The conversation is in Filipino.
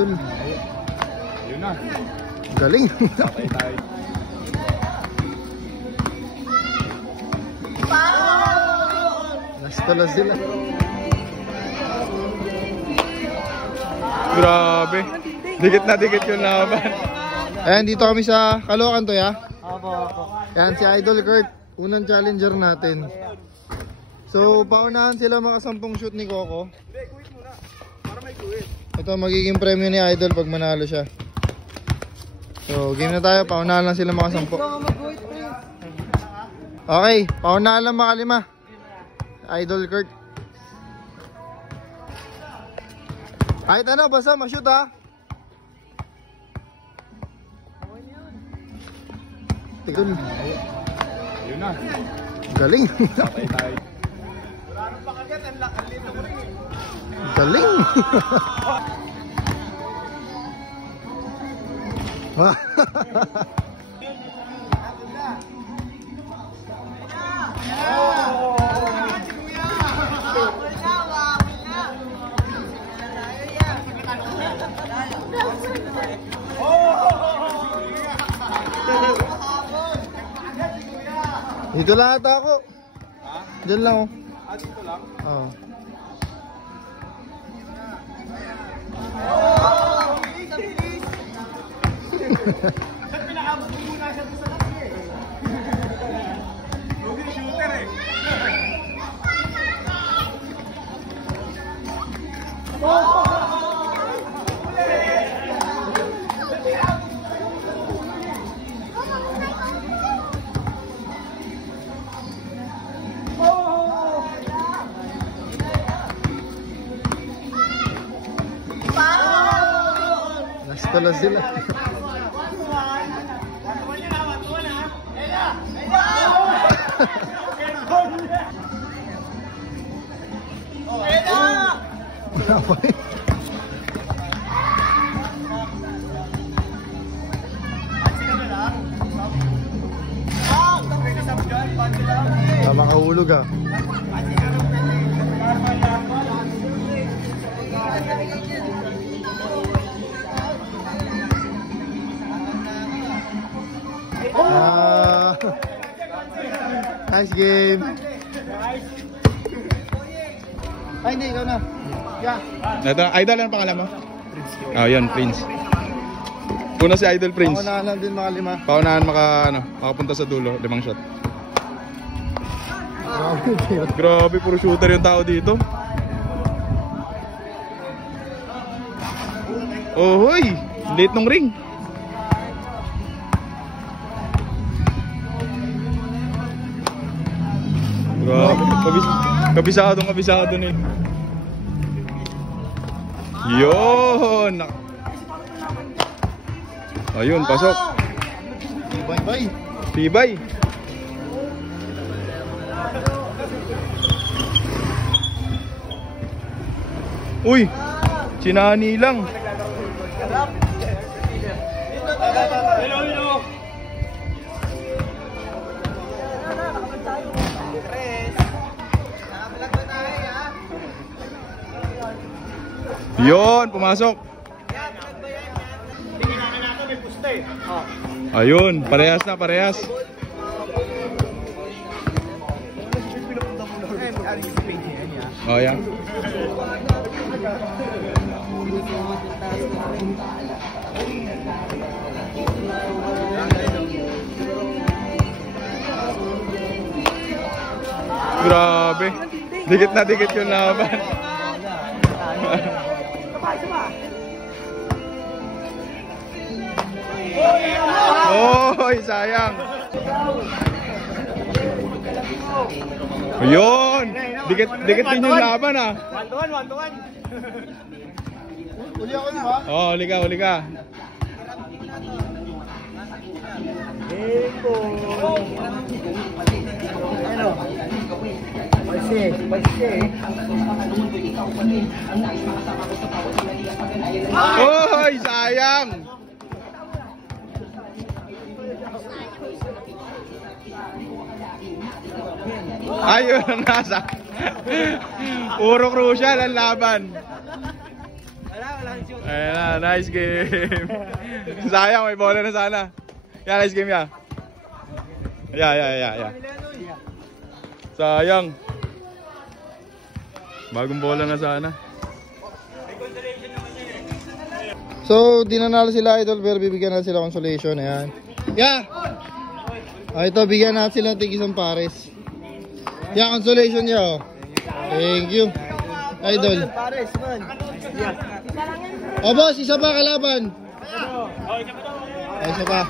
Yun na. Galing. Patay tayo. Last na sila. Grabe. Dikit na dikit yung laban. Ayan, dito kami sa Caloocan to ya. Opo. Ayan si Idol Kurt, unang challenger natin. So paunahan sila mga 10 shoot ni Coco. Hindi, quit muna. Para may quit. Ito magiging premyo ni Idol pag manalo siya. So game na tayo, paunahan lang sila mga 10. Okay, paunahan lang mga 5. Idol Kurt. Kahit ano, basta ma-shoot ha. Tignan. Yun na. Galing. Patay tayo. Galing. Dito lang ata ako. Ha? Diyan lang oh. Ah, dito lang? Oo. Pinakabot mo muna siya sa laki eh. Huwag yung shooter eh. Last na sila. Makahulog ah. Nice game. Ay hindi, ikaw na. Yeah. Ito, Idol, ano pangalan mo? Prince. Ah, yun, Prince. Una si Idol Prince. Paunahan lang din mga 5. Paunahan makapunta sa dulo, 5 shot. Grabe, puro shooter yung tao dito. Oh, hoy! Late nung ring. Grabe, kabisado nila. Yun! Ayun, pasok. Bye-bye. Tibay. Uy, sinani lang. Yon, pumasok. Ayun, parehas na, parehas. Oh, yeah. Grabe. Dikit na dikit yung laban. Oy, sayang. Ayun. Dikit din yung laban ah. 1-1. Uli ako yun ba? Oh, uli ka. Oy, sayang. Ayun ang nasa. Puro crucial ang laban. Ayan na, nice game. Sayang, may bola na sana. Yeah, nice game, yeah. Yeah. Sayang. Bagong bola na sana. So, di nanalo sila idol pero bibigyan natin sila consolation. Ayan. Yeah! Ito, bigyan natin sila ng tig-isang pares. Yeah, consolation niya. Oh. Thank you. Idol. Oh boss, isa pa kalaban. Isa pa.